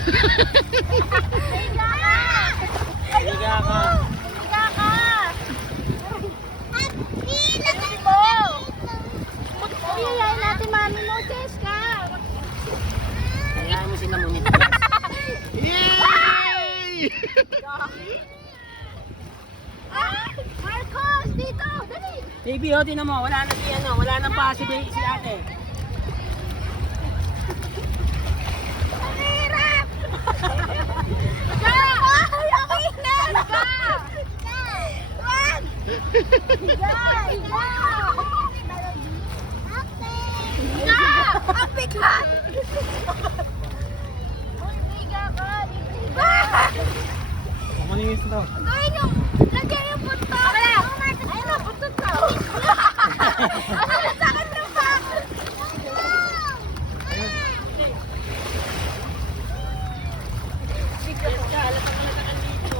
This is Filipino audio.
Higa ka. Higa ka. Lagi mo. Iyayain natin mami mo, Cheska. Hayaan mo sila munit. Yay! Marcos, dito. Dali. Baby, oh, tinan mo. Wala na si ano. Wala nang pasi si ate. Ang hirap. Higa. Ay, okay na. Higa. Wag. Higa. Higa. Higa. Api ka. Higa ka. Higa. Maningis na. Gawin yung, lagyan yung punto. Ayun na, punto ka. Ano sa akin ng pa? Yes, ka. Alam ka na dito.